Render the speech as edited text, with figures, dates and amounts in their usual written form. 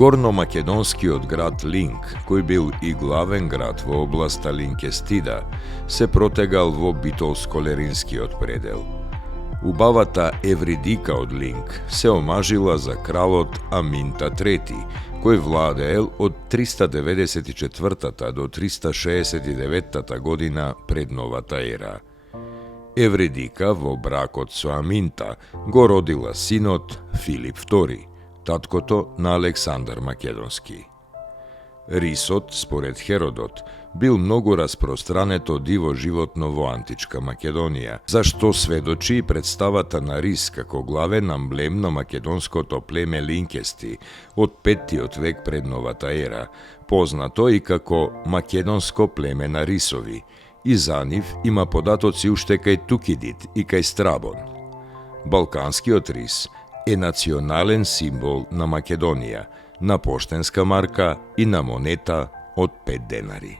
Горномакедонскиот град Линк, кој бил и главен град во областа Линкестида, се протегал во битолско-леринскиот предел. Убавата Евридика од Линк се омажила за кралот Аминта III, кој владеел од 394 до 369 година пред новата ера. Евридика во бракот со Аминта го родила синот Филип II, таткото на Александар Македонски. Рисот, според Херодот, бил многу распространето диво животно во античка Македонија, за што сведочи и представата на рис како главен амблем на македонското племе Линкести од 5 век пред новата ера, познато и како македонско племе на рисови, и за нив има податоци уште кај Тукидид и кај Страбон. Балканскиот рис е национален символ на Македонија, на поштенска марка и на монета од 5 денари.